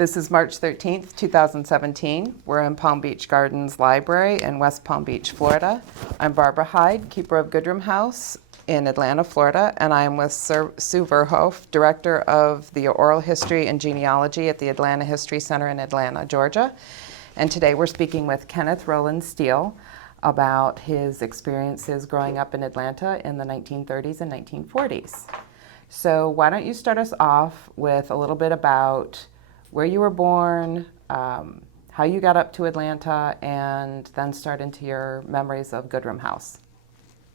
This is March 13th, 2017. We're in Palm Beach Gardens Library in West Palm Beach, Florida. I'm Barbara Hyde, keeper of Goodram House in Atlanta, Florida, and I'm with Sue Verhoef, Director of the Oral History and Genealogy at the Atlanta History Center in Atlanta, Georgia. And today we're speaking with Kenneth Steele about his experiences growing up in Atlanta in the 1930s and 1940s. So why don't you start us off with a little bit about where you were born, how you got up to Atlanta, and then start into your memories of Goodram House.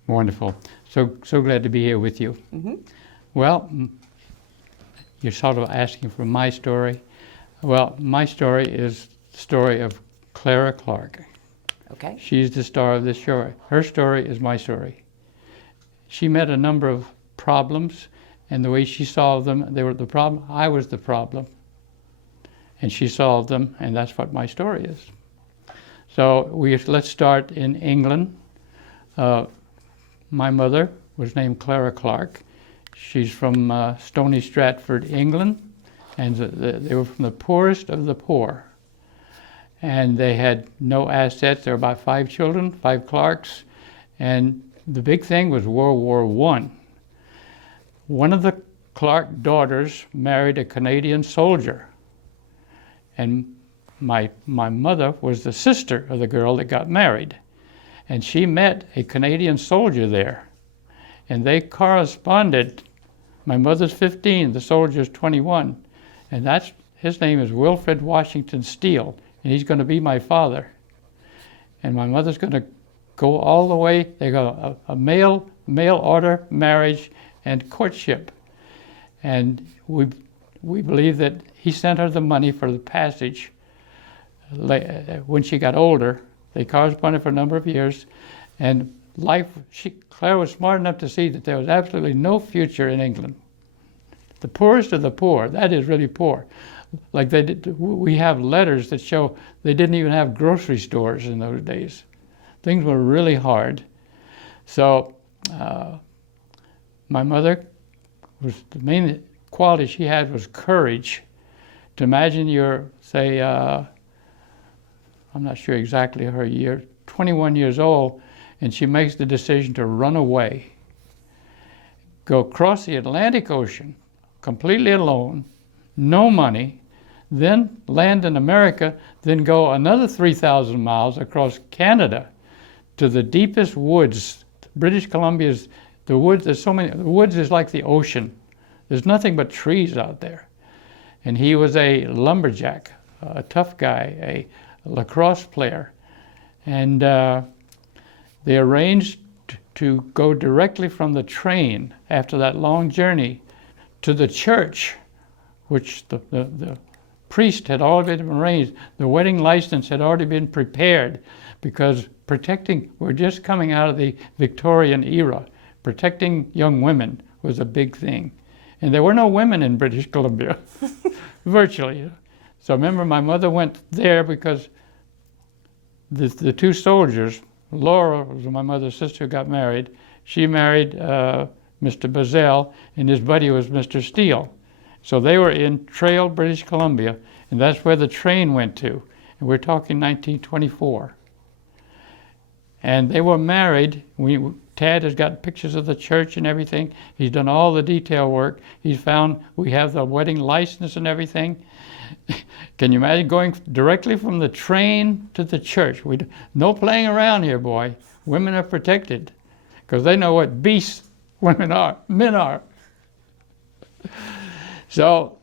Wonderful. So glad to be here with you. Mm-hmm. Well, you're sort of asking for my story. Well, my story is the story of Clara Clark. Okay. She's the star of this show. Her story is my story. She met a number of problems, and the way she solved them, they were the problem. I was the problem. And she solved them, and that's what my story is. So let's start in England. My mother was named Clara Clark. She's from Stony Stratford, England, and they were from the poorest of the poor. And they had no assets. There were about 5 children, 5 Clarks, and the big thing was World War I. One of the Clark daughters married a Canadian soldier. And my mother was the sister of the girl that got married. And she met a Canadian soldier there. And they corresponded. My mother's 15, the soldier's 21. And his name is Wilfred Washington Steele, and he's going to be my father. And my mother's going to go all the way. They got a mail order marriage and courtship. And we believe that he sent her the money for the passage. When she got older, they corresponded for a number of years, and Clara was smart enough to see that there was absolutely no future in England. The poorest of the poor, that is really poor. Like we have letters that show they didn't even have grocery stores in those days. Things were really hard. So my mother, the main quality she had was courage. To imagine you're, say, I'm not sure exactly her year, 21 years old, and she makes the decision to run away, go across the Atlantic Ocean, completely alone, no money, then land in America, then go another 3,000 miles across Canada to the deepest woods. British Columbia's, the woods, the woods is like the ocean. There's nothing but trees out there. And he was a lumberjack, a tough guy, a lacrosse player. And they arranged to go directly from the train after that long journey to the church, which the priest had already been arranged. The wedding license had already been prepared because we're just coming out of the Victorian era. Protecting young women was a big thing. And there were no women in British Columbia, virtually. So remember, my mother went there because the 2 soldiers, Laura was my mother's sister who got married. She married Mr. Bazell, and his buddy was Mr. Steele. So they were in Trail, British Columbia, and that's where the train went to. And we're talking 1924. And they were married. Tad has got pictures of the church and everything. He's done all the detail work. He's found we have the wedding license and everything. Can you imagine going directly from the train to the church? No playing around here, boy. Women are protected because they know what beasts men are. So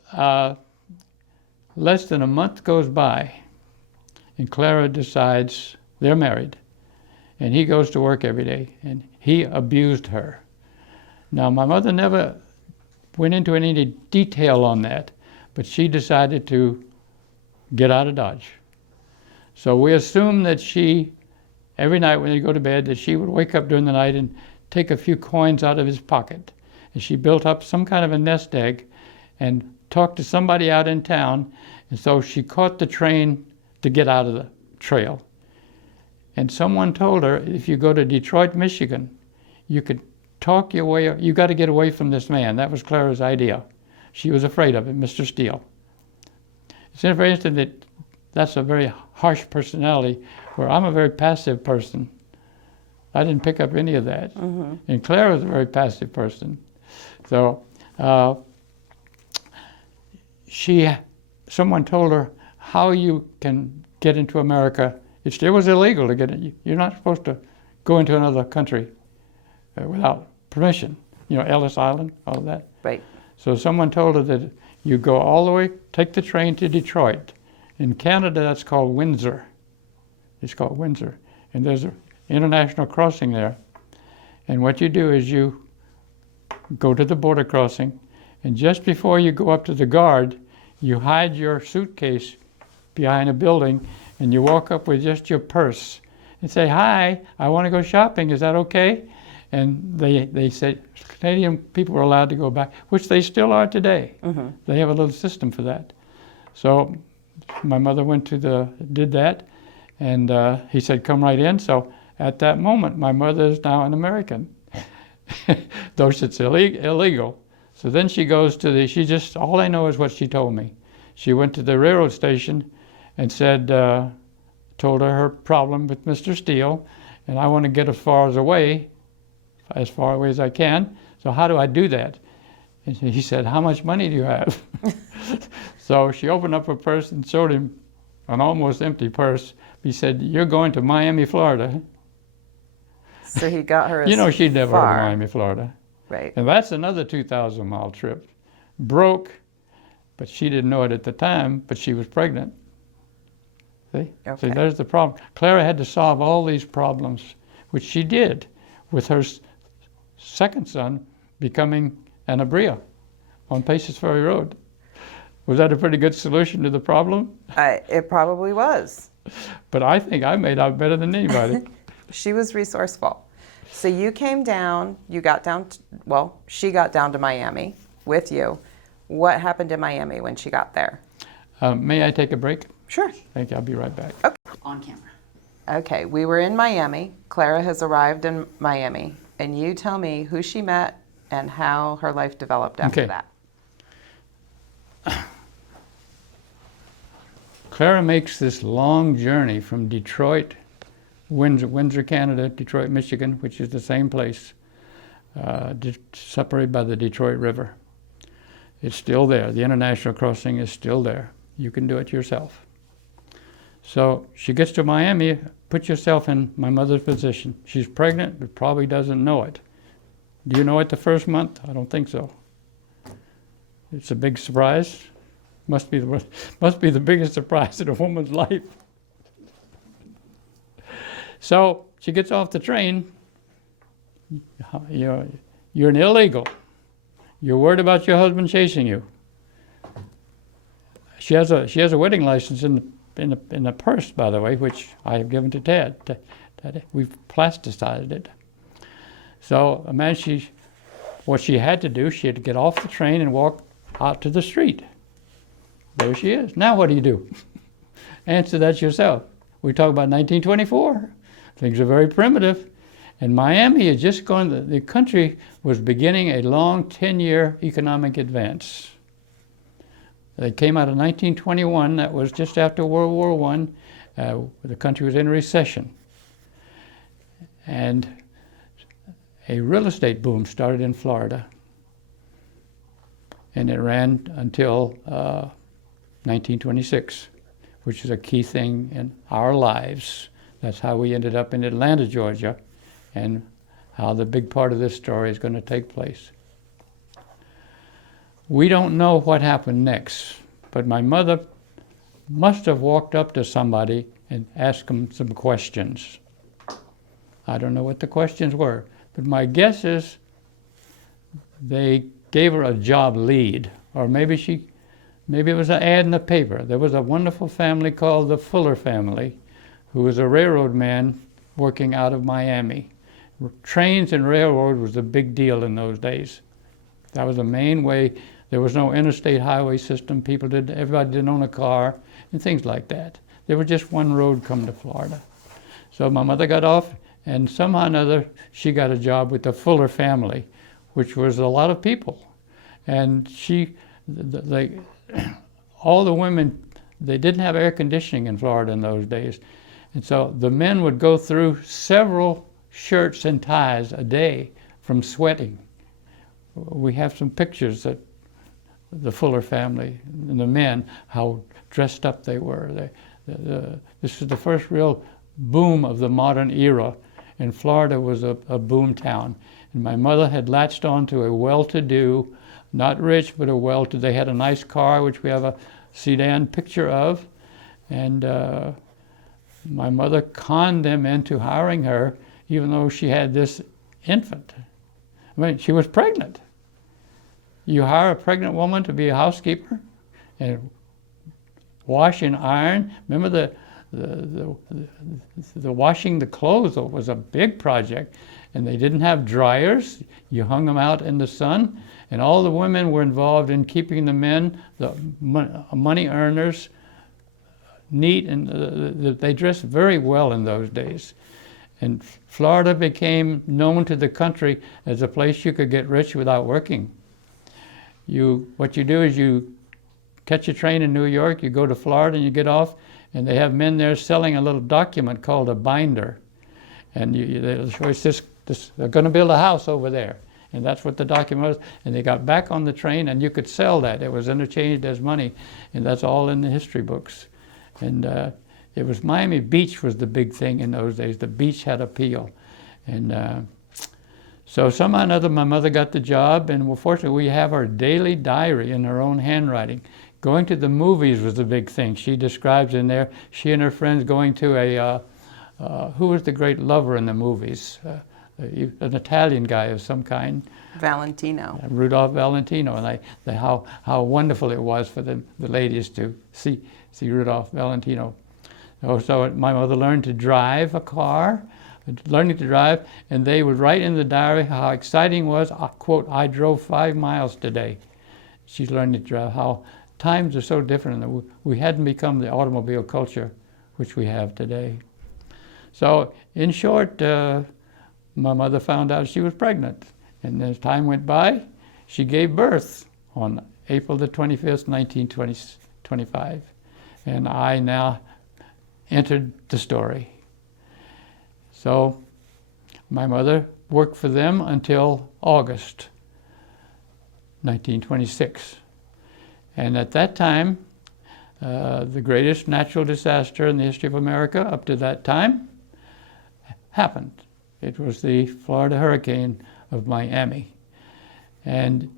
less than a month goes by, and Clara decides they're married. And he goes to work every day, and he abused her. Now, my mother never went into any detail on that, but she decided to get out of Dodge. So we assume that every night when they go to bed, that she would wake up during the night and take a few coins out of his pocket. And she built up some kind of a nest egg and talked to somebody out in town, and so she caught the train to get out of the trail. And someone told her, if you go to Detroit, Michigan, you could talk your way, you got to get away from this man. That was Clara's idea. She was afraid of him, Mr. Steele. it's very interesting that that's a very harsh personality, where I'm a very passive person. I didn't pick up any of that. Mm-hmm. And Clara was a very passive person. So someone told her how you can get into America. It was illegal to get in. You're not supposed to go into another country without permission. You know, Ellis Island, all of that. Right. So someone told her that you go all the way, take the train to Detroit. In Canada, that's called Windsor. It's called Windsor. And there's an international crossing there. And what you do is you go to the border crossing, and just before you go up to the guard, you hide your suitcase behind a building, and you walk up with just your purse and say, "Hi, I want to go shopping. Is that okay?" And they said Canadian people were allowed to go back, which they still are today. Mm-hmm. They have a little system for that. So my mother did that, and he said, "Come right in." So at that moment, my mother is now an American, though it's illegal. So then she goes to all I know is what she told me. She went to the railroad station and said, told her problem with Mr. Steele, and I want to get as far away as I can. So how do I do that? And he said, "How much money do you have?" So she opened up her purse and showed him an almost empty purse. He said, "You're going to Miami, Florida." So he got her You know, she'd never heard far. of Miami, Florida. Right. And that's another 2,000-mile trip. Broke, but she didn't know it at the time, but she was pregnant. See? Okay. See, there's the problem. Clara had to solve all these problems, which she did, with her second son becoming an abria on Paces Ferry Road. Was that a pretty good solution to the problem? It probably was. But I think I made out better than anybody. She was resourceful. So you came down, she got down to Miami with you. What happened in Miami when she got there? May I take a break? Sure. Thank you. I'll be right back. Okay. On camera. Okay, we were in Miami. Clara has arrived in Miami. And you tell me who she met and how her life developed after Okay. that. Clara makes this long journey from Detroit, Windsor, Canada, Detroit, Michigan, which is the same place, separated by the Detroit River. It's still there. The international crossing is still there. You can do it yourself. So she gets to Miami. Put yourself in my mother's position. She's pregnant, but probably doesn't know it. Do you know it the first month? I don't think so. It's a big surprise. Must be the biggest surprise in a woman's life. So she gets off the train. You're an illegal. You're worried about your husband chasing you. She has a wedding license in the purse, by the way, which I have given to Ted. We've plasticized it. So imagine what she had to do. She had to get off the train and walk out to the street. There she is. Now what do you do? Answer that yourself. We talk about 1924. Things are very primitive. And Miami had just gone, the country was beginning a long 10-year economic advance. They came out of 1921, that was just after World War I. The country was in recession. And a real estate boom started in Florida. And it ran until 1926, which is a key thing in our lives. That's how we ended up in Atlanta, Georgia, and how the big part of this story is going to take place. We don't know what happened next, but my mother must have walked up to somebody and asked them some questions. I don't know what the questions were, but my guess is they gave her a job lead, or maybe it was an ad in the paper. There was a wonderful family called the Fuller family, who was a railroad man working out of Miami. Trains and railroad was a big deal in those days. That was the main way. There was no interstate highway system. Everybody didn't own a car and things like that. There was just one road come to Florida. So my mother got off, and somehow or another, she got a job with the Fuller family, which was a lot of people. And all the women they didn't have air conditioning in Florida in those days. And so the men would go through several shirts and ties a day from sweating. We have some pictures that the Fuller family and the men, how dressed up they were. This is the first real boom of the modern era, and Florida was a boom town. And my mother had latched on to a well-to-do, not rich, but a well-to-do. They had a nice car, which we have a sedan picture of, and my mother conned them into hiring her, even though she had this infant. I mean, she was pregnant. You hire a pregnant woman to be a housekeeper and wash and iron. Remember the washing the clothes was a big project, and they didn't have dryers. You hung them out in the sun, and all the women were involved in keeping the men, the money earners, neat, and they dressed very well in those days. And Florida became known to the country as a place you could get rich without working. What you do is you catch a train in New York, you go to Florida and you get off, and they have men there selling a little document called a binder. And they'll show us they're going to build a house over there. And that's what the document was. And they got back on the train, and you could sell that. It was interchanged as money, and that's all in the history books. And it was Miami Beach was the big thing in those days. The beach had appeal. And so somehow or another, my mother got the job, and fortunately, we have her daily diary in her own handwriting. Going to the movies was the big thing. She describes in there, she and her friends going to who was the great lover in the movies? An Italian guy of some kind. Valentino. Rudolph Valentino, and how wonderful it was for the ladies to see Rudolph Valentino. So my mother learned to drive a car, learning to drive, and they would write in the diary how exciting it was, quote, I drove 5 miles today. She's learning to drive, how times are so different, and we hadn't become the automobile culture which we have today. So in short, my mother found out she was pregnant, and as time went by, she gave birth on April the 25th, 1925, and I now entered the story. So my mother worked for them until August 1926. And at that time, the greatest natural disaster in the history of America up to that time happened. It was the Florida hurricane of Miami. And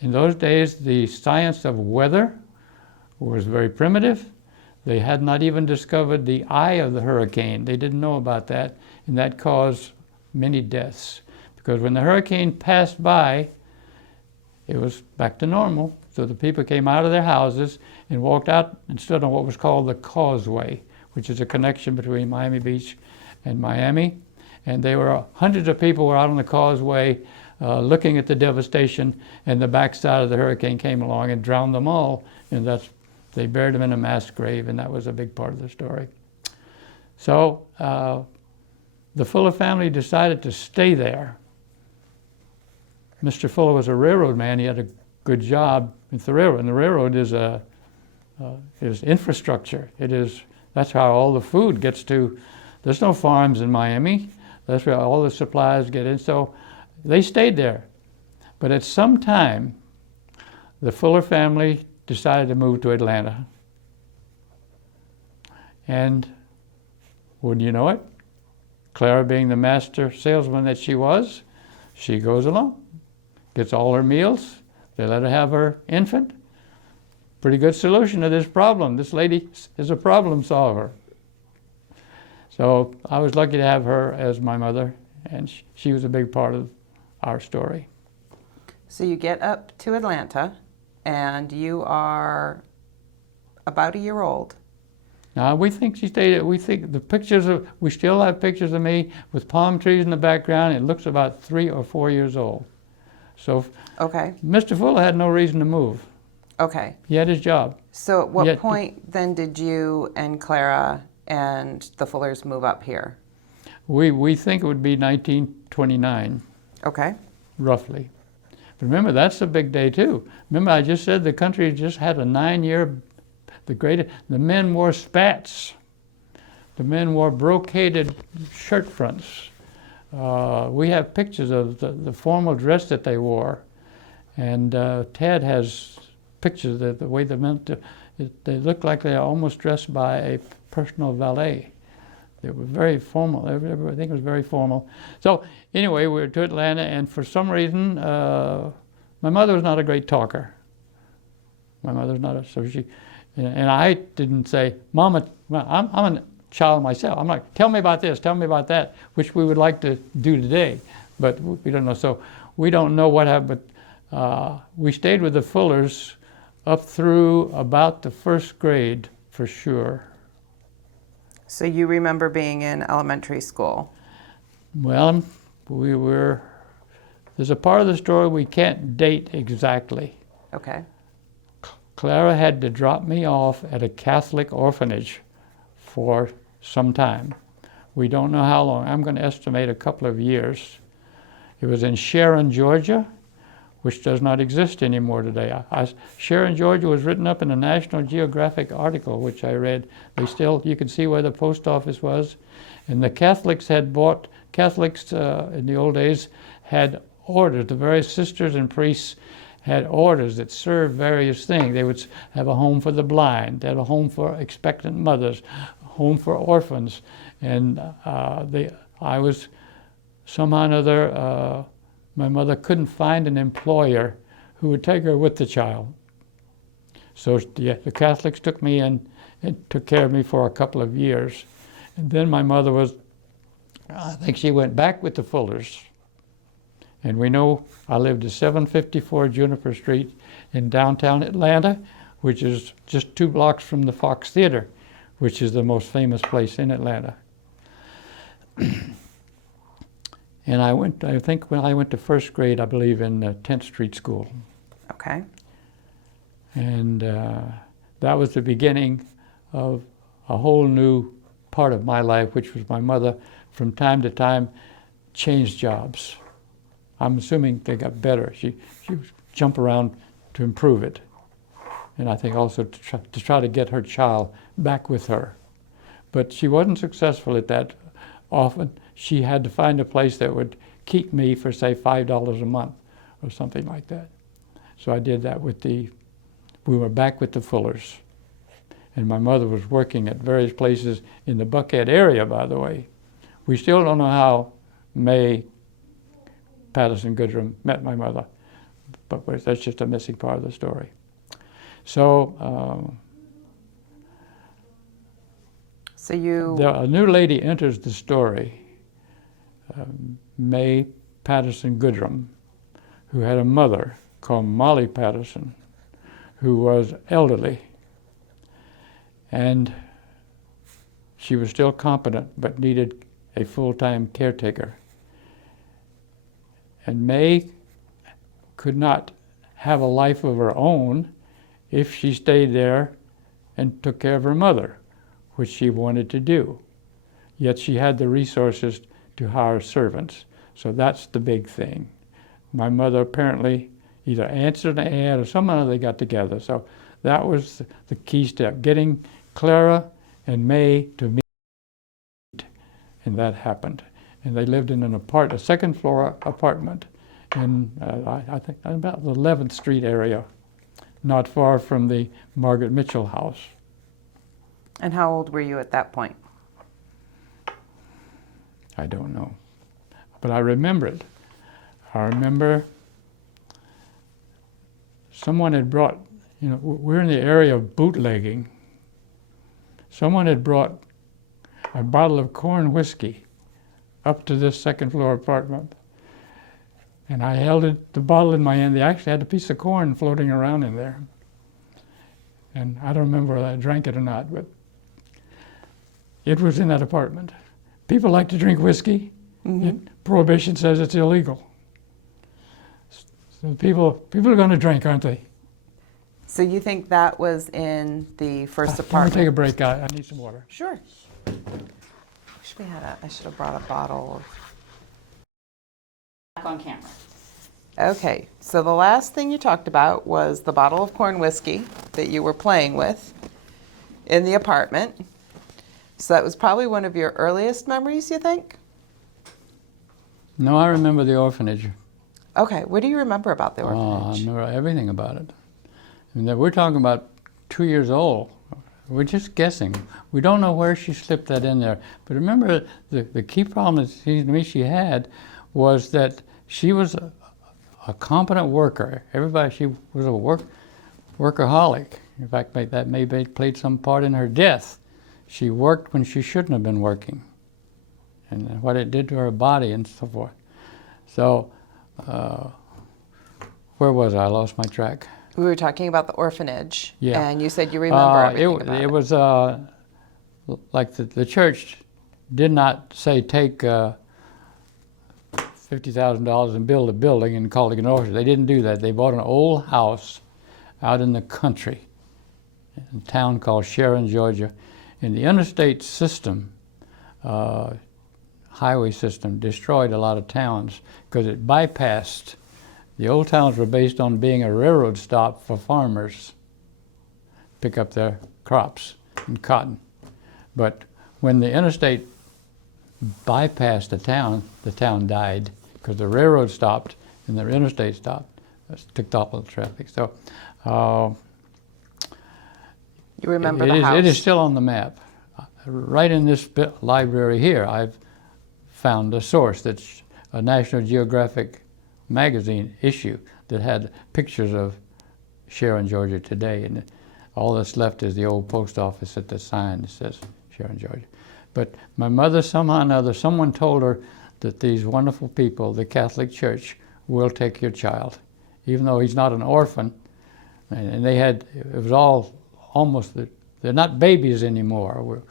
in those days, the science of weather was very primitive. They had not even discovered the eye of the hurricane. They didn't know about that, and that caused many deaths. Because when the hurricane passed by, it was back to normal. So the people came out of their houses and walked out and stood on what was called the causeway, which is a connection between Miami Beach and Miami. And hundreds of people were out on the causeway looking at the devastation, and the backside of the hurricane came along and drowned them all. And they buried them in a mass grave, and that was a big part of the story. So the Fuller family decided to stay there. Mr. Fuller was a railroad man. He had a good job with the railroad, and the railroad is infrastructure. That's how all the food gets to. There's no farms in Miami. That's where all the supplies get in. So they stayed there. But at some time, the Fuller family decided to move to Atlanta. And wouldn't you know it, Clara, being the master salesman that she was, she goes along, gets all her meals. They let her have her infant. Pretty good solution to this problem. This lady is a problem solver. So I was lucky to have her as my mother, and she was a big part of our story. So you get up to Atlanta, and you are about a year old. Now we think she stayed. We think we still have pictures of me with palm trees in the background. It looks about 3 or 4 years old. So okay. Mr. Fuller had no reason to move. Okay. He had his job. So at what point then did you and Clara and the Fullers move up here? We think it would be 1929. Okay. Roughly. But remember, that's a big day too. Remember, I just said the country just had a 9-year The men wore spats. The men wore brocaded shirt fronts. We have pictures of the formal dress that they wore. And Ted has pictures of the way the men, they looked like they were almost dressed by a personal valet. They were very formal. Everything was very formal. So anyway, we were to Atlanta, and for some reason, my mother was not a great talker. My mother's not a, so she, and I didn't say, Mama, well, I'm a child myself. I'm like, tell me about this, tell me about that, which we would like to do today, but we don't know. So we don't know what happened, but we stayed with the Fullers up through about the first grade for sure. So you remember being in elementary school? Well, there's a part of the story we can't date exactly. Okay. Clara had to drop me off at a Catholic orphanage for some time. We don't know how long. I'm going to estimate a couple of years. It was in Sharon, Georgia, which does not exist anymore today. Sharon, Georgia was written up in a National Geographic article, which I read. You can see where the post office was. And the Catholics in the old days had orders. The various sisters and priests had orders that served various things. They would have a home for the blind, they had a home for expectant mothers, a home for orphans. And I was somehow or another, my mother couldn't find an employer who would take her with the child. So the Catholics took me in and took care of me for a couple of years. And then my mother I think she went back with the Fullers. And we know I lived at 754 Juniper Street in downtown Atlanta, which is just 2 blocks from the Fox Theater, which is the most famous place in Atlanta. And I think when I went to first grade, I believe in 10th Street School. Okay. And that was the beginning of a whole new part of my life, which was my mother, from time to time, changed jobs. I'm assuming they got better. She would jump around to improve it. And I think also to try to get her child back with her. But she wasn't successful at that often. She had to find a place that would keep me for, say, $5 a month or something like that. So I did that we were back with the Fullers. And my mother was working at various places in the Buckhead area, by the way. We still don't know how May Patterson Goodrum met my mother, but that's just a missing part of the story. So, a new lady enters the story, May Patterson Goodrum, who had a mother called Molly Patterson, who was elderly, and she was still competent but needed a full-time caretaker. And May could not have a life of her own if she stayed there and took care of her mother, which she wanted to do. Yet she had the resources to hire servants. So that's the big thing. My mother apparently either answered an ad or somehow they got together. So that was the key step, getting Clara and May to meet, and that happened. And they lived in a second floor apartment in, I think, about the 11th Street area, not far from the Margaret Mitchell house. And how old were you at that point? I don't know, but I remember it. I remember someone had brought, we're in the area of bootlegging. Someone had brought a bottle of corn whiskey up to this second floor apartment. And I held the bottle in my hand. They actually had a piece of corn floating around in there. And I don't remember whether I drank it or not, but it was in that apartment. People like to drink whiskey. Mm-hmm. Prohibition says it's illegal. So people are going to drink, aren't they? So you think that was in the first Let apartment? me take a break. I need some water. Sure. I should have brought a bottle of... On camera. Okay, so the last thing you talked about was the bottle of corn whiskey that you were playing with. in the apartment. So that was probably one of your earliest memories, you think? No, I remember the orphanage. Okay, what do you remember about the Oh, I orphanage? remember everything about it. And we're talking about 2 years old. We're just guessing. We don't know where she slipped that in there. But remember, the key problem it seems to me she had was that she was a competent worker. Everybody, she was a workaholic. In fact, that may have played some part in her death. She worked when she shouldn't have been working, and what it did to her body and so forth. So, where was I? I lost my track. We were talking about the orphanage, Yeah. and you said you remember everything about It it. was like the church did not say take $50,000 and build a building and call it an orphanage. They didn't do that. They bought an old house out in the country, in a town called Sharon, Georgia. And the interstate system, highway system, destroyed a lot of towns because it bypassed. The old towns were based on being a railroad stop for farmers pick up their crops and cotton. But when the interstate bypassed the town died because the railroad stopped and the interstate stopped. Took off all the traffic. So You remember the house. it is still on the map. Right in this library here, I've found a source that's a National Geographic magazine issue that had pictures of Sharon, Georgia today, and all that's left is the old post office at the sign that says Sharon, Georgia. But my mother, somehow or another, someone told her that these wonderful people, the Catholic Church, will take your child, even though he's not an orphan. And they had, it was all almost, they're not babies anymore.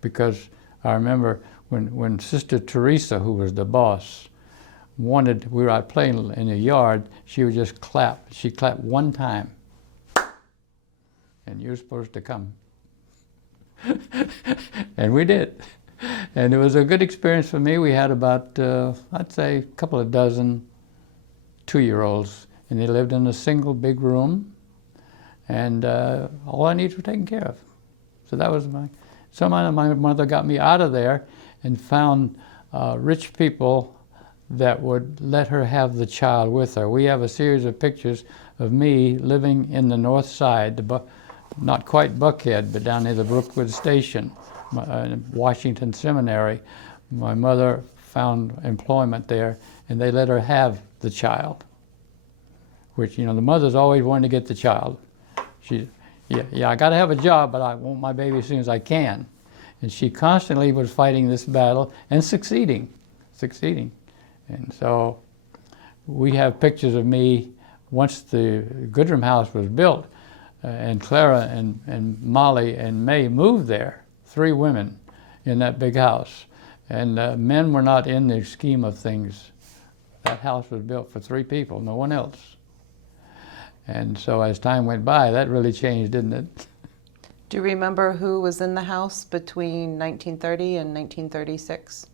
Because I remember when Sister Teresa, who was the boss, we were out playing in the yard, she would just clap. She clapped one time, and you're supposed to come. And we did. And it was a good experience for me. We had about, I'd say, a couple of dozen 2-year-olds, and they lived in a single big room, and all our needs were taken care of. So that was somehow my mother got me out of there and found rich people that would let her have the child with her. We have a series of pictures of me living in the north side, not quite Buckhead, but down near the Brookwood Station, Washington Seminary. My mother found employment there, and they let her have the child, which, the mother's always wanting to get the child. Yeah, I got to have a job, but I want my baby as soon as I can. And she constantly was fighting this battle and succeeding. And so we have pictures of me once the Goodram House was built, and Clara and Molly and May moved there, 3 women in that big house. And men were not in the scheme of things. That house was built for 3 people, no one else. And so as time went by, that really changed, didn't it? Do you remember who was in the house between 1930 and 1936?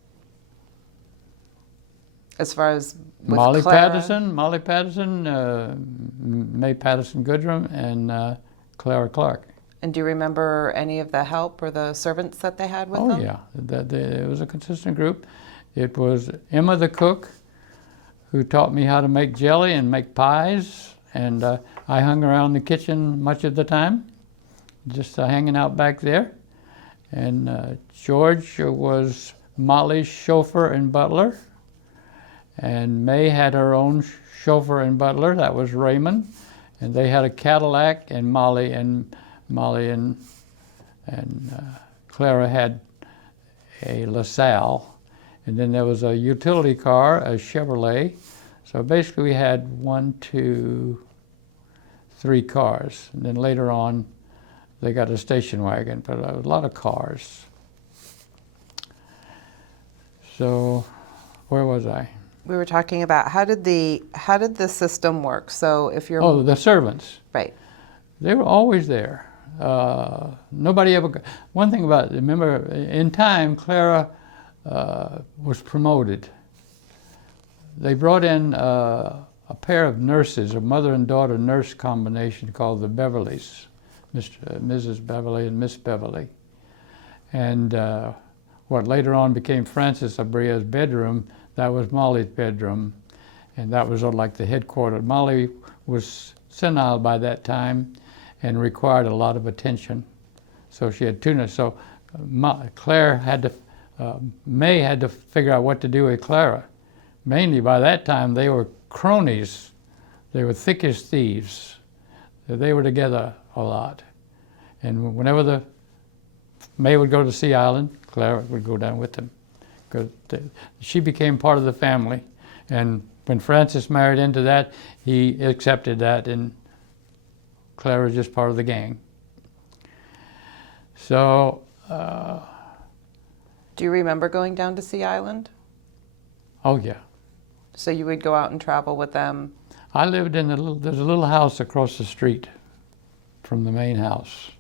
As far as with Molly Clara? Patterson, May Patterson Goodrum, and Clara Clark. And do you remember any of the help or the servants that they had with them? Oh yeah, it was a consistent group. It was Emma the cook, who taught me how to make jelly and make pies, and I hung around the kitchen much of the time, just hanging out back there. And George was Molly's chauffeur and butler, and May had her own chauffeur and butler, that was Raymond, and they had a Cadillac, and Molly and Clara had a LaSalle, and then there was a utility car, a Chevrolet. So basically we had 1, 2, 3 cars, and then later on they got a station wagon, but a lot of cars. So where was I? We were talking about how did the system work? So if you're The servants. right, They were always there. Nobody ever. One thing about it, remember, in time, Clara was promoted. They brought in a pair of nurses, a mother and daughter nurse combination called the Beverleys. Mrs. Beverly and Miss Beverly. And what later on became Frances Abrea's bedroom, that was Molly's bedroom. And that was sort of like the headquarters. Molly was senile by that time and required a lot of attention. So she had two. So Claire had to, May had to figure out what to do with Clara. Mainly by that time they were cronies. They were thick as thieves. They were together a lot. And whenever May would go to Sea Island, Clara would go down with them. Because she became part of the family. And when Francis married into that, he accepted that, and Clara was just part of the gang. So, Do you remember going down to Sea Island? oh yeah. So you would go out and travel with them? I lived in there's a little house across the street from the main house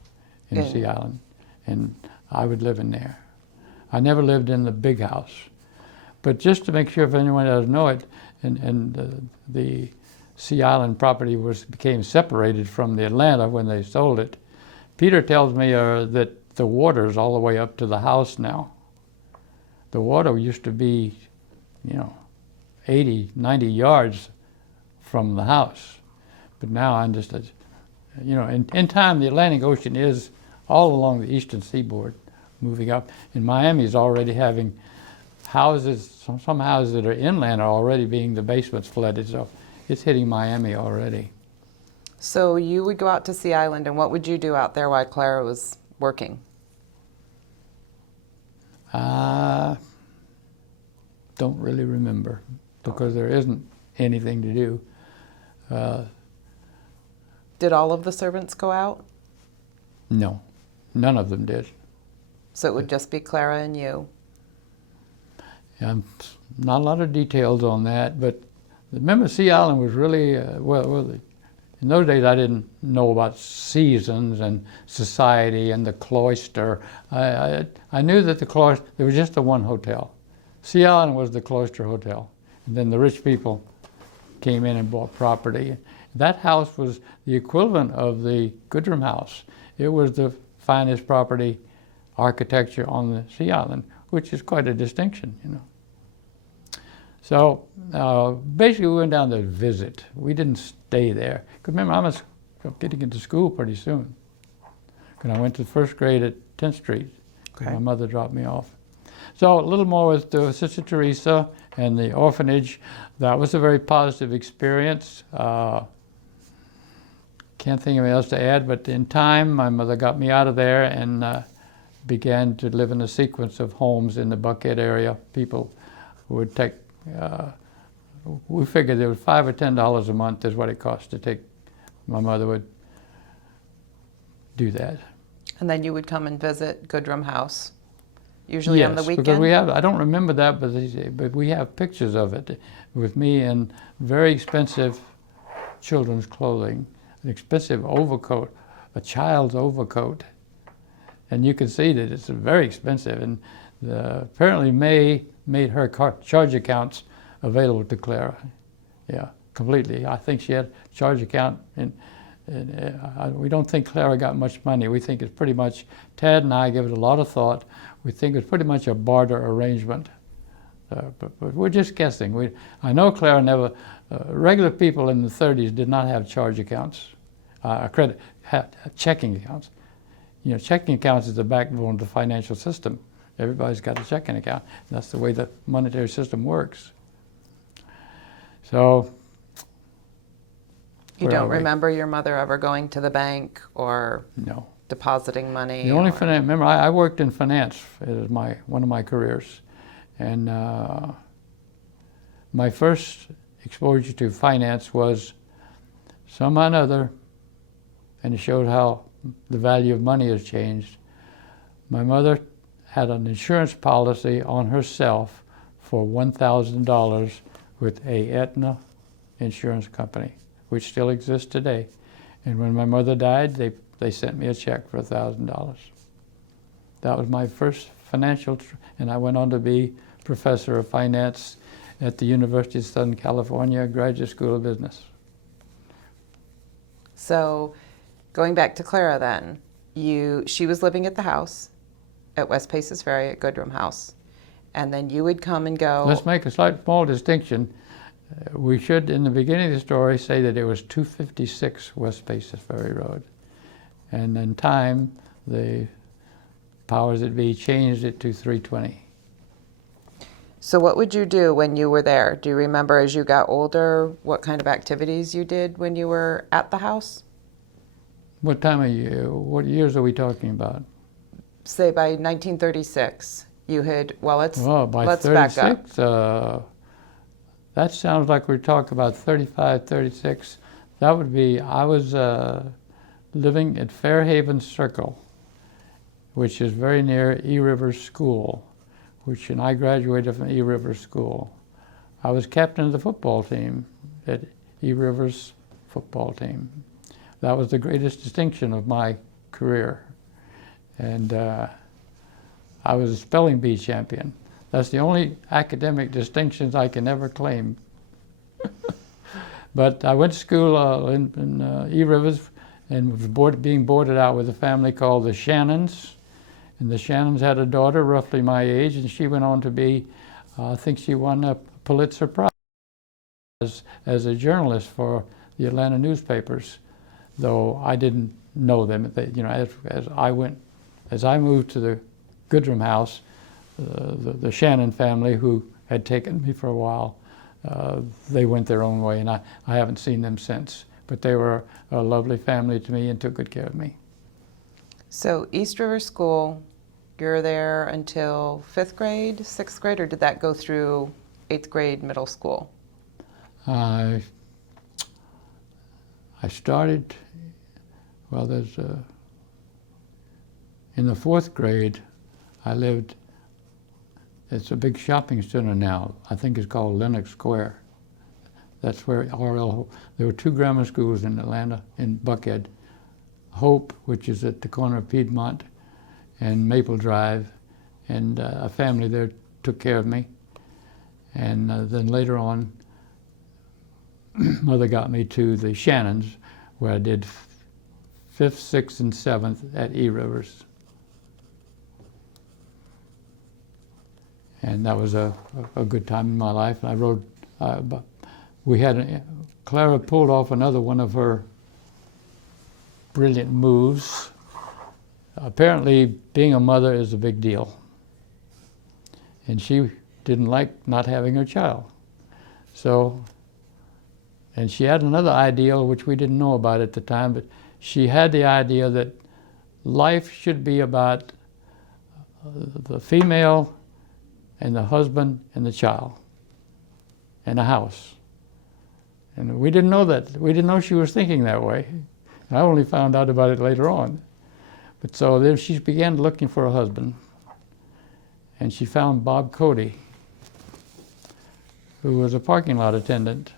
in Sea Island, and I would live in there. I never lived in the big house. But just to make sure if anyone doesn't know it, and the Sea Island property became separated from the Atlanta when they sold it. Peter tells me that the water's all the way up to the house now. The water used to be, 80, 90 yards from the house. But now I'm just, in time the Atlantic Ocean is all along the eastern seaboard moving up. And Miami's already having houses, some houses that are inland are already being, the basements flooded, so it's hitting Miami already. So you would go out to Sea Island, and what would you do out there while Clara was working? Don't really remember because there isn't anything to do. Did all of the servants go out? No, none of them did. So it would just be Clara and you? Not a lot of details on that, but remember Sea Island was really, in those days I didn't know about seasons and society and the cloister. I knew that there was just the one hotel. Sea Island was the cloister hotel. And then the rich people came in and bought property. That house was the equivalent of the Goodram House. It was the finest property architecture on the Sea Island, which is quite a distinction, So basically we went down to visit. We didn't stay there. Because remember, I was getting into school pretty soon. Because I went to first grade at 10th Street. Okay. My mother dropped me off. So a little more with Sister Teresa and the orphanage. That was a very positive experience. Can't think of anything else to add, but in time, my mother got me out of there and began to live in a sequence of homes in the Buckhead area. People who would take, we figured there was $5 or $10 a month is what it cost to take, my mother would do that. And then you would come and visit Goodram House, usually on the weekend? Yes, because I don't remember that, but we have pictures of it with me in very expensive children's clothing, an expensive overcoat, a child's overcoat. And you can see that it's very expensive. And apparently May made her charge accounts available to Clara. Yeah, completely. I think she had a charge account, and we don't think Clara got much money. We think it's pretty much, Tad and I give it a lot of thought. We think it's pretty much a barter arrangement. But we're just guessing. I know Clara never, regular people in the 30s did not have charge accounts, checking accounts. Checking accounts is the backbone of the financial system. Everybody's got a checking account. That's the way the monetary system works. So, you don't remember your mother ever going to the bank or no depositing money? The only finance, remember, I worked in finance as one of my careers. And my first exposure to finance was somehow or another, and it showed how the value of money has changed. My mother had an insurance policy on herself for $1,000 with a Aetna insurance company, which still exists today. And when my mother died, they sent me a check for $1,000. That was my first financial, and I went on to be professor of finance at the University of Southern California Graduate School of Business. So Going back to Clara then, she was living at the house at West Paces Ferry at Goodram House. And then you would come and go. Let's make a small distinction. We should, in the beginning of the story, say that it was 256 West Paces Ferry Road. And in time, the powers that be changed it to 320. So what would you do when you were there? Do you remember as you got older what kind of activities you did when you were at the house? What time of year, what years are we talking about? Say by 1936, you had, Well, by let's back up. 36, that sounds like we're talking about 35, 36. That would be, I was living at Fairhaven Circle, which is very near E River School, and I graduated from E River School. I was captain of the football team at E River's football team. That was the greatest distinction of my career. And I was a spelling bee champion. That's the only academic distinctions I can ever claim. But I went to school in E Rivers and was being boarded out with a family called the Shannons. And the Shannons had a daughter roughly my age, and she went on to be, I think she won a Pulitzer Prize as a journalist for the Atlanta newspapers, though I didn't know them. As I moved to the Goodram House, the Shannon family, who had taken me for a while, they went their own way, and I haven't seen them since. But they were a lovely family to me and took good care of me. So East River School, you're there until 5th grade, 6th grade, or did that go through 8th grade middle school? I started, well, in the 4th grade, I lived, it's a big shopping center now. I think it's called Lenox Square. That's where there were 2 grammar schools in Atlanta, in Buckhead. Hope, which is at the corner of Piedmont and Maple Drive, and a family there took care of me. And then later on, Mother got me to the Shannons, where I did 5th, 6th, and 7th at E Rivers. And that was a good time in my life. I rode, Clara pulled off another one of her brilliant moves. Apparently, being a mother is a big deal. And she didn't like not having her child. So, and she had another ideal, which we didn't know about at the time, but she had the idea that life should be about the female and the husband and the child and a house. And we didn't know that. We didn't know she was thinking that way. I only found out about it later on. But so then she began looking for a husband. And she found Bob Cody, who was a parking lot attendant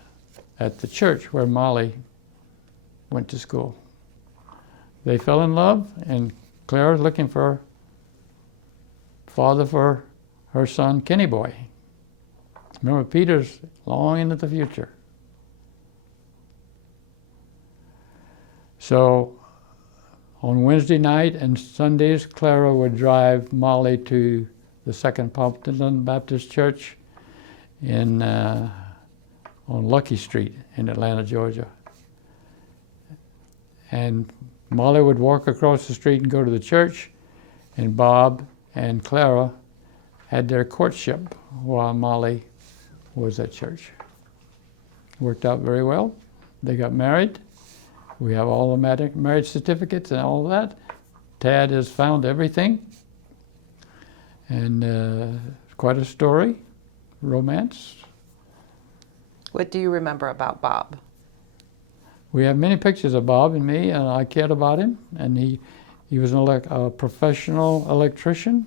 at the church where Molly went to school. They fell in love, and Clara was looking for a father for her son, Kenny Boy. Remember, Peter's long into the future. So on Wednesday night and Sundays, Clara would drive Molly to the Second Pompton Baptist Church on Lucky Street in Atlanta, Georgia. And Molly would walk across the street and go to the church, and Bob and Clara had their courtship while Molly was at church. Worked out very well. They got married. We have all the marriage certificates and all that. Tad has found everything. And quite a story, romance. What do you remember about Bob? We have many pictures of Bob and me, and I cared about him. And he was a professional electrician,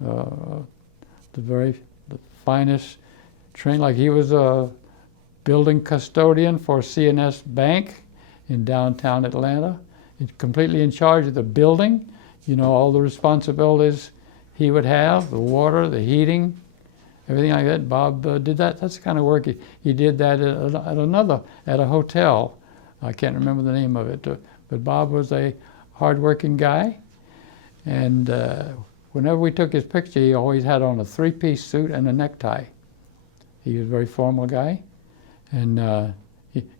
the finest trained, like he was a building custodian for CNS Bank in downtown Atlanta, completely in charge of the building, all the responsibilities he would have, the water, the heating, everything like that. Bob did that. That's the kind of work he did that at a hotel. I can't remember the name of it, But Bob was a hard-working guy, and whenever we took his picture, he always had on a three-piece suit and a necktie. He was a very formal guy, and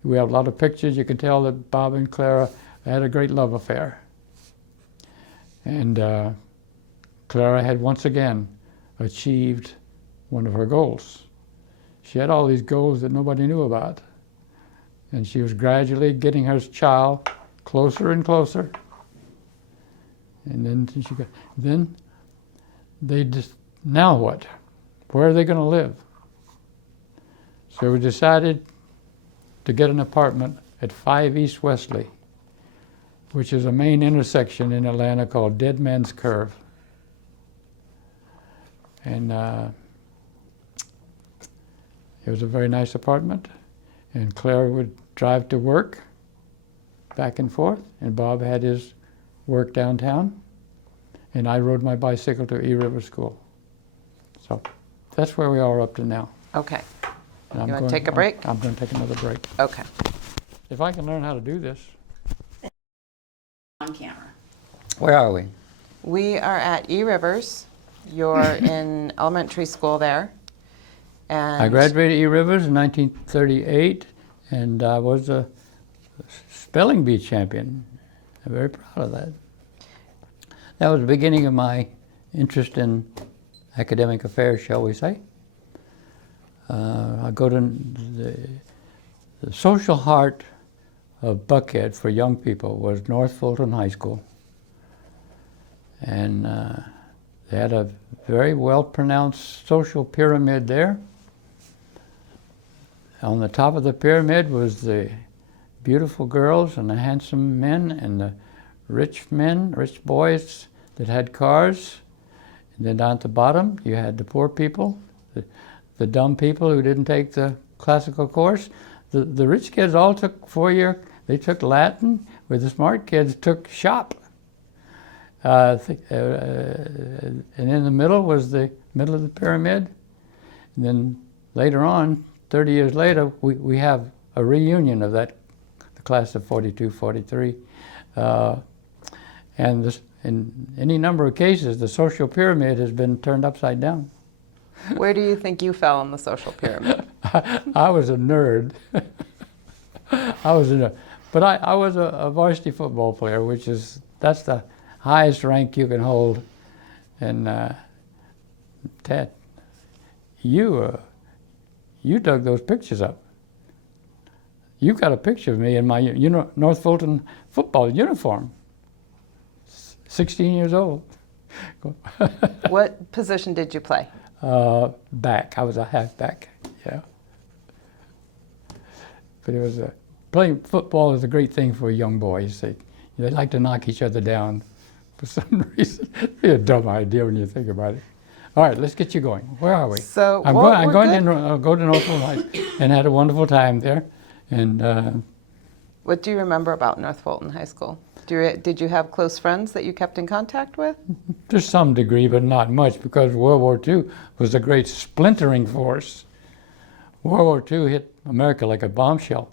we have a lot of pictures. You can tell that Bob and Clara had a great love affair. And Clara had once again achieved one of her goals. She had all these goals that nobody knew about, and she was gradually getting her child closer and closer. And then they just, now what? Where are they going to live? So we decided to get an apartment at 5 East Wesley, which is a main intersection in Atlanta called Dead Man's Curve. And it was a very nice apartment, and Clara would drive to work back and forth, and Bob had his work downtown, and I rode my bicycle to E-River School. So that's where we are up to now. Okay. And You want to take a break? I'm going to take another break. Okay. If I can learn how to do this. On camera. Where are we? We are at E-Rivers. You're in elementary school there. And I graduated E-Rivers in 1938, and I was a spelling bee champion. I'm very proud of that. That was the beginning of my interest in academic affairs, shall we say. I go to the social heart of Buckhead for young people was North Fulton High School. And they had a very well-pronounced social pyramid there. On the top of the pyramid was the beautiful girls and the handsome men and the rich men, rich boys that had cars. And then down at the bottom, you had the poor people, the dumb people who didn't take the classical course. The rich kids all took 4-year, they took Latin, where the smart kids took shop. And in the middle was the middle of the pyramid. And then later on, 30 years later, we have a reunion of that, the class of 42, 43. And this, in any number of cases, the social pyramid has been turned upside down. where do you think you fell in the social pyramid? I was a nerd. But I was a varsity football player, that's the highest rank you can hold. And Ted, you dug those pictures up. You've got a picture of me in my North Fulton football uniform. 16 years old. What position did you play? Back. I was a halfback. Yeah. But it was playing football is a great thing for young boys. They like to knock each other down for some reason. It's a dumb idea when you think about it. All right, let's get you going. Where are we? So I'm going to go to North Fulton High and had a wonderful time there. And What do you remember about North Fulton High School? Did you have close friends that you kept in contact with? to some degree, but not much, because World War II was a great splintering force. World War II hit America like a bombshell.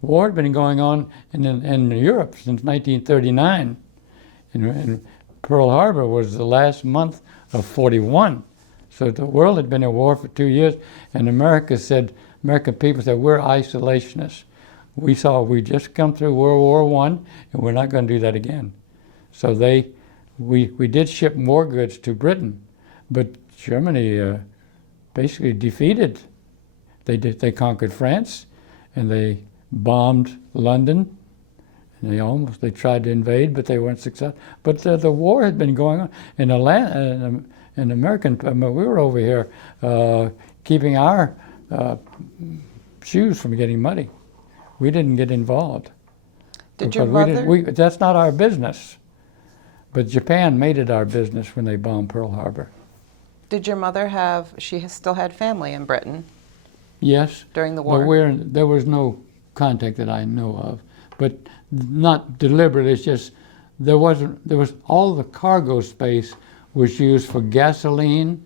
War had been going on in Europe since 1939. And Pearl Harbor was the last month of 41. So the world had been at war for 2 years, and American people said, we're isolationists. We just come through World War I, and we're not going to do that again. So we did ship more goods to Britain, but Germany basically defeated. They conquered France, and they bombed London, and they tried to invade, but they weren't successful. But the war had been going on in Atlanta, in American. We were over here keeping our shoes from getting muddy. We didn't get involved. Did your mother? That's not our business. But Japan made it our business when they bombed Pearl Harbor. Did your mother still had family in Britain Yes. during the war? But there was no contact that I know of. But not deliberate, it's just, there was all the cargo space was used for gasoline,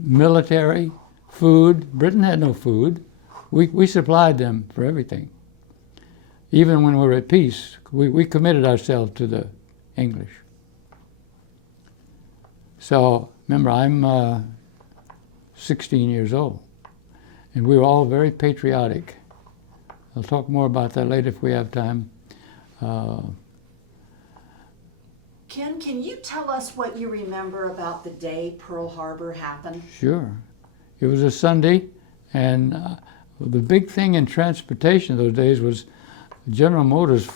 military, food. Britain had no food. We supplied them for everything. even when we were at peace, we committed ourselves to the English. So remember, I'm 16 years old, and we were all very patriotic. I'll talk more about that later if we have time. Ken, can you tell us what you remember about the day Pearl Harbor happened? Sure. It was a Sunday, and the big thing in transportation those days was General Motors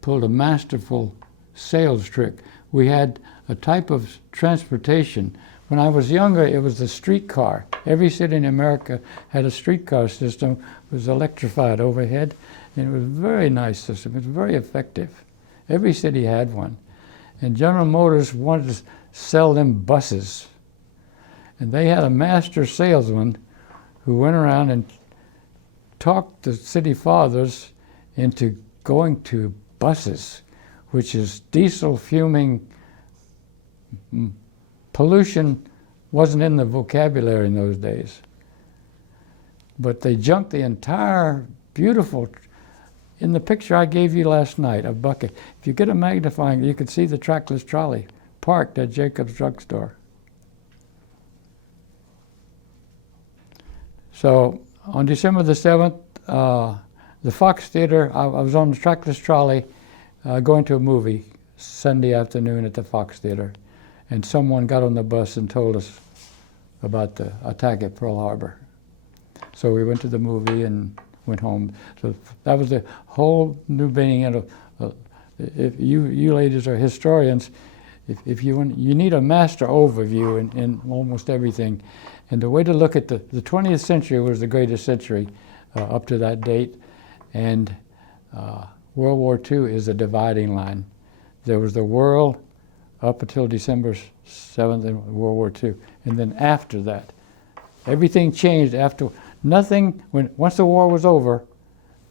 pulled a masterful sales trick. We had a type of transportation. When I was younger, it was the streetcar. Every city in America had a streetcar system. It was electrified overhead, and it was a very nice system. It was very effective. Every city had one. And General Motors wanted to sell them buses. And they had a master salesman who went around and talked the city fathers into going to buses, which is diesel fuming. Pollution wasn't in the vocabulary in those days. But they junked the entire beautiful, in the picture I gave you last night, a bucket. If you get a magnifying, you could see the trackless trolley parked at Jacob's drugstore. So on December the 7th, the Fox Theater, I was on the trackless trolley going to a movie Sunday afternoon at the Fox Theater, and someone got on the bus and told us about the attack at Pearl Harbor. So we went to the movie and went home. So that was the whole new meaning of, if you ladies are historians, if you need a master overview in almost everything. And the way to look at the 20th century was the greatest century up to that date. And World War II is a dividing line. There was the world up until December 7th in World War II. And then after that, everything changed after. Nothing, once the war was over,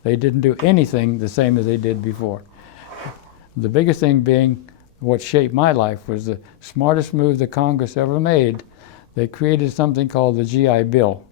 they didn't do anything the same as they did before. The biggest thing being what shaped my life was the smartest move the Congress ever made. They created something called the GI Bill,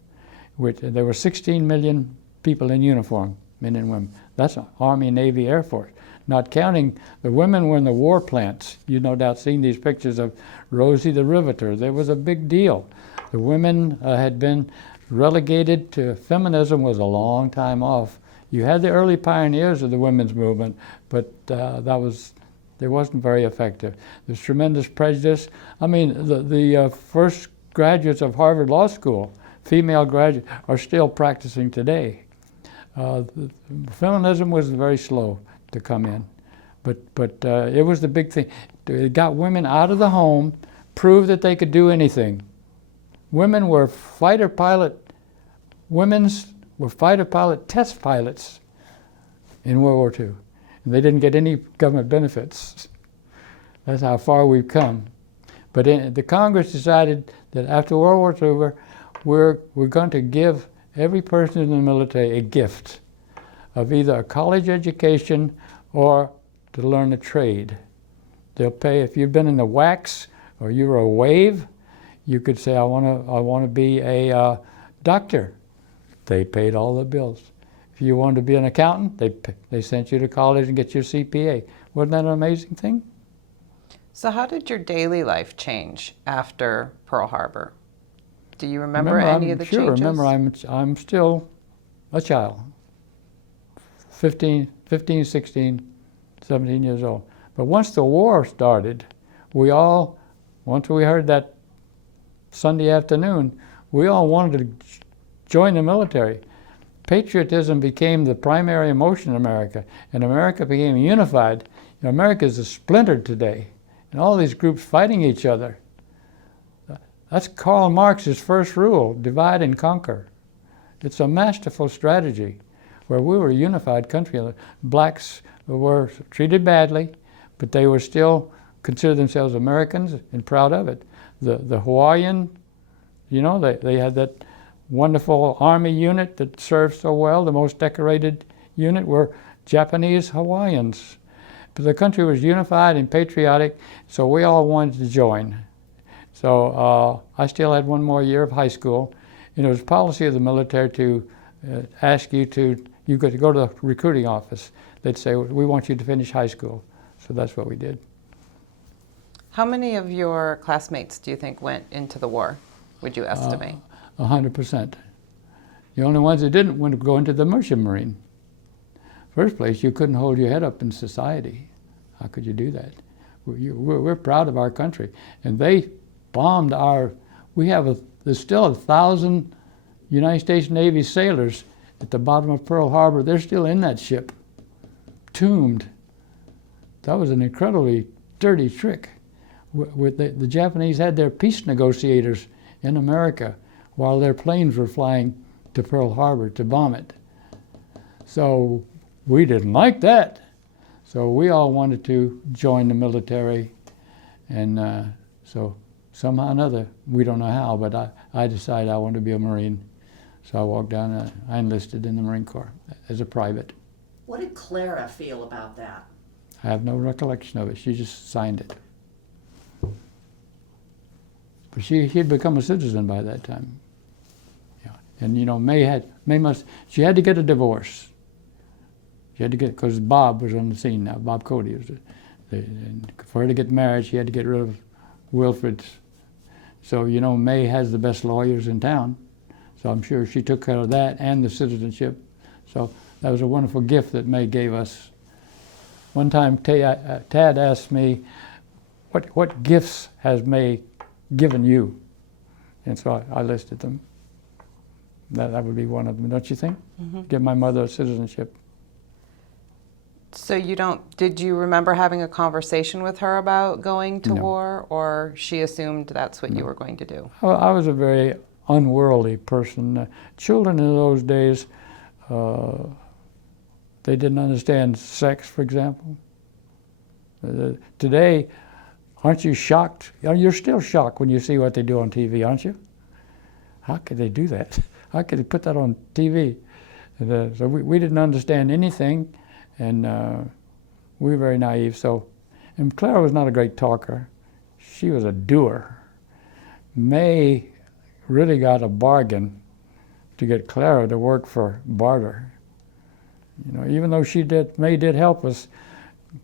which there were 16 million people in uniform, men and women. That's Army, Navy, Air Force. Not counting the women were in the war plants. You've no doubt seen these pictures of Rosie the Riveter. There was a big deal. The women had been relegated to feminism was a long time off. You had the early pioneers of the women's movement, but they wasn't very effective. There's tremendous prejudice. I mean, the first graduates of Harvard Law School, female graduates, are still practicing today. Feminism was very slow to come in, but it was the big thing. It got women out of the home, proved that they could do anything. Women were fighter pilot test pilots in World War II. And they didn't get any government benefits. That's how far we've come. But the Congress decided that after World War II over, we're going to give every person in the military a gift of either a college education or to learn a trade. They'll pay, if you've been in the wax or you're a wave, you could say, I want to be a doctor. They paid all the bills. If you wanted to be an accountant, they sent you to college and get your CPA. Wasn't that an amazing thing? So how did your daily life change after Pearl Harbor? Do you remember any of the changes? Sure, remember I'm still a child, 15, 16, 17 years old. But once the war started, once we heard that Sunday afternoon, we all wanted to join the military. Patriotism became the primary emotion in America, and America became unified. You know, America is splintered today, and all these groups fighting each other. That's Karl Marx's first rule, divide and conquer. It's a masterful strategy where we were a unified country. Blacks were treated badly, but they were still considered themselves Americans and proud of it. The Hawaiian, you know, they had that wonderful army unit that served so well. The most decorated unit were Japanese Hawaiians. But the country was unified and patriotic, so we all wanted to join. So I still had one more year of high school, and it was policy of the military to ask you to You could go to the recruiting office. They'd say, we want you to finish high school. So that's what we did. How many of your classmates do you think went into the war, would you estimate? 100%. The only ones that didn't want to go into the merchant marine. First place, you couldn't hold your head up in society. How could you do that? We're proud of our country. And they bombed there's still 1,000 United States Navy sailors at the bottom of Pearl Harbor. They're still in that ship, tombed. That was an incredibly dirty trick. The Japanese had their peace negotiators in America while their planes were flying to Pearl Harbor to bomb it. So we didn't like that. So we all wanted to join the military. And so somehow or another, we don't know how, but I decided I wanted to be a Marine. So I walked down and I enlisted in the Marine Corps as a private. What did Clara feel about that? I have no recollection of it. She just signed it. But she had become a citizen by that time. Yeah. And you know, she had to get a divorce. She had to get, because Bob was on the scene now. Bob Cody was, and for her to get married, she had to get rid of Wilfred's. So you know, May has the best lawyers in town. So I'm sure she took care of that and the citizenship. So that was a wonderful gift that May gave us. One time, Tad asked me, "What gifts has May given you?" And so I listed them. That would be one of them, don't you think? Mm-hmm. Give my mother citizenship. So did you remember having a conversation with her about going to war, or she assumed that's what you were going to do? Well, I was a very unworldly person. Children in those days, they didn't understand sex, for example. Today, aren't you shocked? You're still shocked when you see what they do on TV, aren't you? How could they do that? How could they put that on TV? So we didn't understand anything, and we were very naive. And Clara was not a great talker. She was a doer. May really got a bargain to get Clara to work for barter. You know, even though May did help us,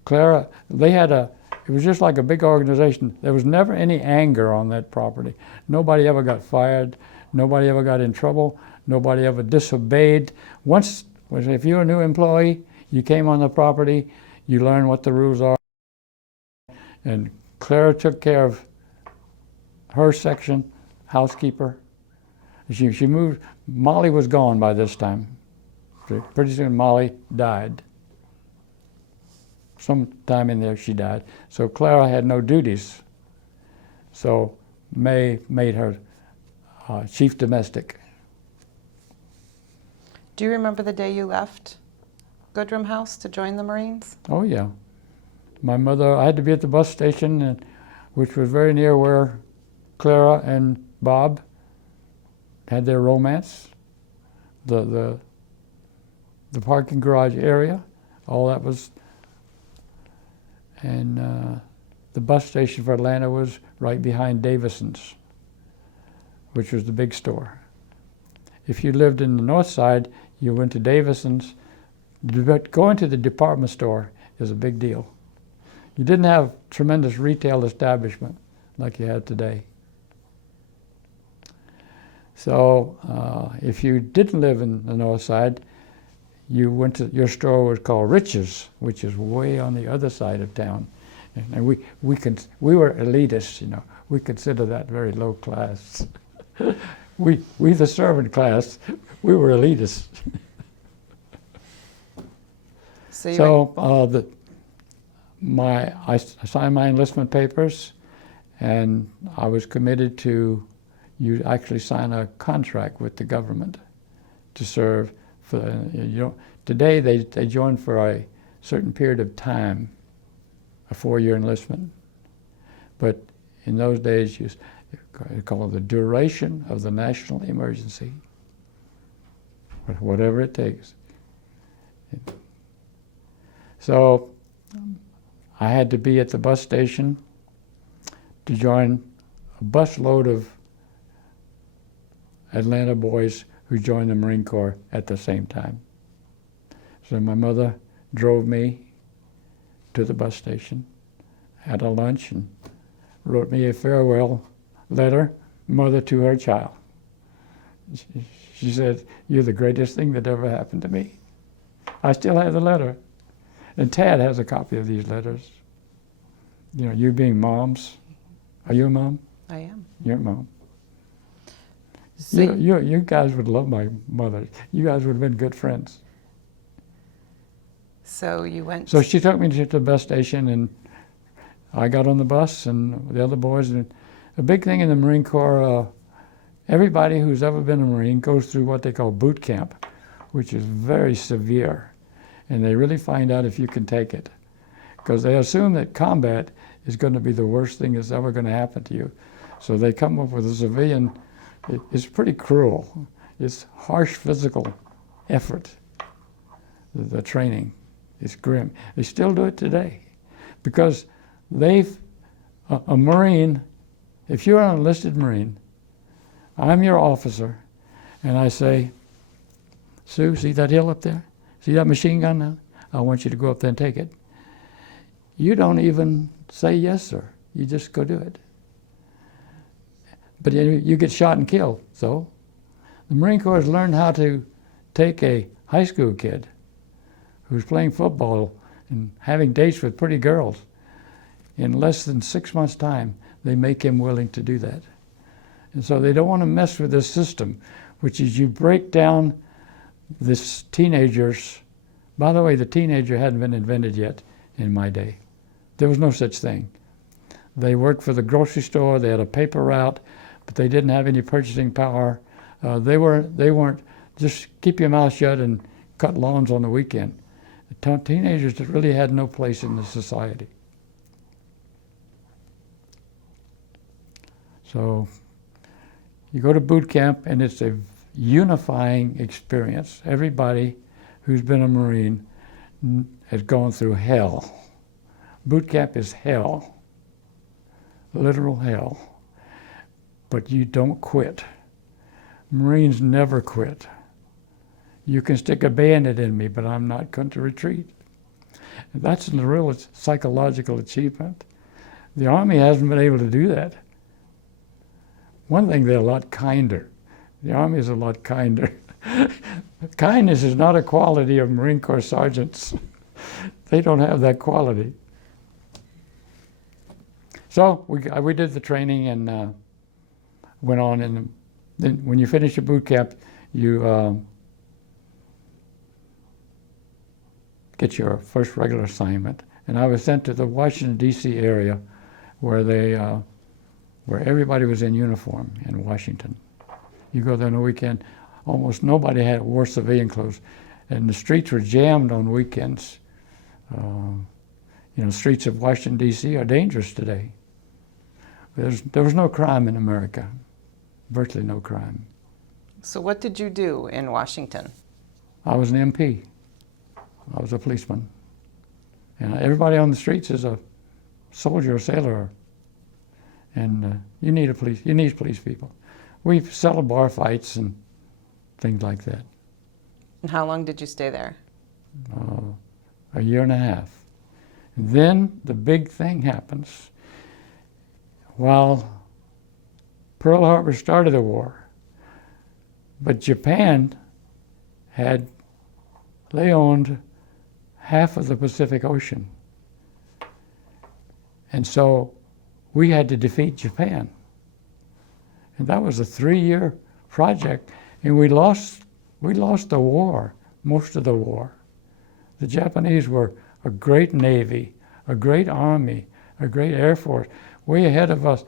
Clara, it was just like a big organization. There was never any anger on that property. Nobody ever got fired. Nobody ever got in trouble. Nobody ever disobeyed. If you're a new employee, you came on the property, you learn what the rules are. And Clara took care of her section, housekeeper. She moved. Molly was gone by this time. Pretty soon Molly died. Sometime in there she died. So Clara had no duties. So May made her chief domestic. Do you remember the day you left Goodram House to join the Marines? Oh yeah. My mother, I had to be at the bus station, which was very near where Clara and Bob had their romance. The parking garage area, all that was, and the bus station for Atlanta was right behind Davison's, which was the big store. If you lived in the north side, you went to Davison's. But going to the department store is a big deal. You didn't have tremendous retail establishment like you had today. So if you didn't live in the north side, your store was called Rich's, which is way on the other side of town. And we were elitists, you know. We consider that very low class. we the servant class, we were elitists. I signed my enlistment papers, and I was committed to actually sign a contract with the government to serve for. Today they join for a certain period of time, a 4-year enlistment, but in those days you call it the duration of the national emergency, whatever it takes. So I had to be at the bus station to join a busload of Atlanta boys who joined the Marine Corps at the same time. So my mother drove me to the bus station, had a lunch, and wrote me a farewell letter, mother to her child. She said, "You're the greatest thing that ever happened to me." I still have the letter. And Tad has a copy of these letters. You know, you being moms. Are you a mom? I am. You're a mom. So You guys would love my mother. You guys would have been good friends. so you went. So she took me to the bus station, and I got on the bus, and the other boys. And a big thing in the Marine Corps, everybody who's ever been a Marine goes through what they call boot camp, which is very severe. And they really find out if you can take it. Because they assume that combat is going to be the worst thing that's ever going to happen to you. So they come up with a civilian. It's pretty cruel. It's harsh physical effort. The training is grim. They still do it today. Because a Marine, if you're an enlisted Marine, I'm your officer, and I say, "Sue, see that hill up there? See that machine gun now? I want you to go up there and take it." You don't even say yes, sir. You just go do it. But you get shot and killed. So the Marine Corps has learned how to take a high school kid who's playing football and having dates with pretty girls. In less than 6 months' time, they make him willing to do that. And so they don't want to mess with this system, which is you break down this teenagers. By the way, the teenager hadn't been invented yet in my day. There was no such thing. They worked for the grocery store. They had a paper route, but they didn't have any purchasing power. They weren't just keep your mouth shut and cut lawns on the weekend. The teenagers that really had no place in the society. So you go to boot camp, and it's a unifying experience. Everybody who's been a Marine has gone through hell. Boot camp is hell, literal hell. But you don't quit. Marines never quit. You can stick a bayonet in me, but I'm not going to retreat. And that's the real psychological achievement. The Army hasn't been able to do that. One thing, they're a lot kinder. The Army is a lot kinder. Kindness is not a quality of Marine Corps sergeants. They don't have that quality. So we did the training and went on. And then when you finish your boot camp, you get your first regular assignment. And I was sent to the Washington, D.C. area where everybody was in uniform in Washington. You go there on a weekend, almost nobody wore civilian clothes. And the streets were jammed on weekends. Streets of Washington, D.C. are dangerous today. There was no crime in America, virtually no crime. So what did you do in Washington? I was an MP. I was a policeman. And everybody on the streets is a soldier or sailor. And you need police people. We settled bar fights and things like that. And how long did you stay there? A year and a half. And then the big thing happens. While Pearl Harbor started the war, but Japan they owned half of the Pacific Ocean. And so we had to defeat Japan. And that was a 3-year project, and we lost the war, most of the war. The Japanese were a great navy, a great army, a great air force, way ahead of us.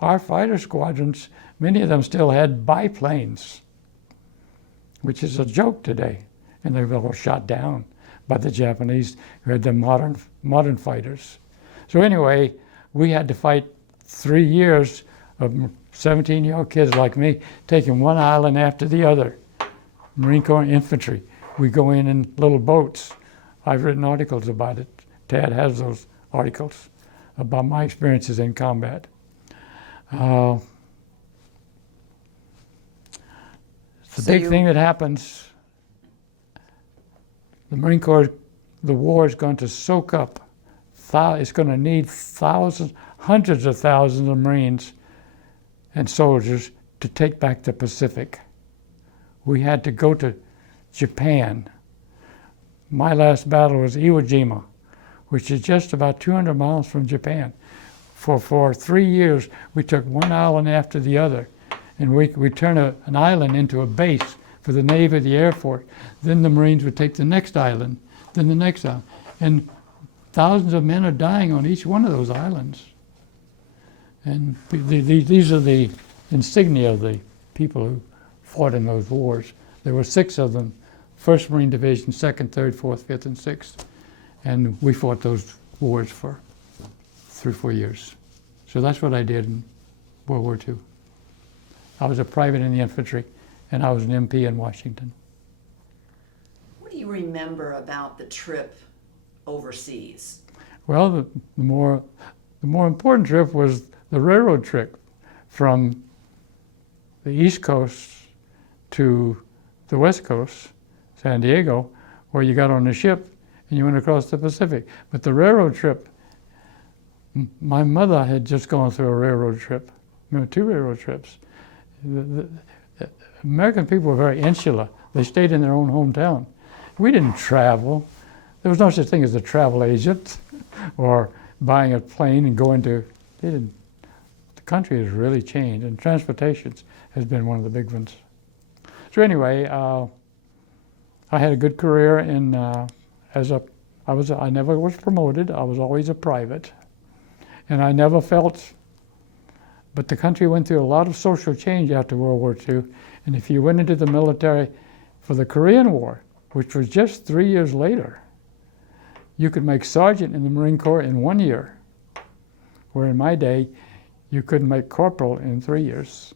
Our fighter squadrons, many of them still had biplanes, which is a joke today. And they were all shot down by the Japanese, who had the modern fighters. So anyway, we had to fight 3 years of 17-year-old kids like me, taking one island after the other. Marine Corps infantry. We go in little boats. I've written articles about it. Tad has those articles about my experiences in combat. The big thing that happens, The Marine Corps, the war is going to soak up, it's going to need thousands, hundreds of thousands of Marines and soldiers to take back the Pacific. We had to go to Japan. My last battle was Iwo Jima, which is just about 200 miles from Japan. For 3 years, we took one island after the other, and we turned an island into a base for the Navy, the Air Force. Then the Marines would take the next island, then the next island. And thousands of men are dying on each one of those islands. And these are the insignia of the people who fought in those wars. There were 6 of them, 1st Marine Division, 2nd, 3rd, 4th, 5th, and 6th. And we fought those wars for 3 or 4 years. So that's what I did in World War II. I was a private in the infantry, and I was an MP in Washington. What do you remember about the trip overseas? Well, the more important trip was the railroad trip from the East Coast to the West Coast, San Diego, where you got on a ship and you went across the Pacific. But the railroad trip, my mother had just gone through a railroad trip, 2 railroad trips. The American people were very insular. They stayed in their own hometown. We didn't travel. There was no such thing as a travel agent or buying a plane and going to, the country has really changed, and transportation has been one of the big ones. So anyway, I had a good career in, I never was promoted. I was always a private. And I never felt, but the country went through a lot of social change after World War II. And if you went into the military for the Korean War, which was just 3 years later, you could make sergeant in the Marine Corps in 1 year, where in my day, you couldn't make corporal in 3 years.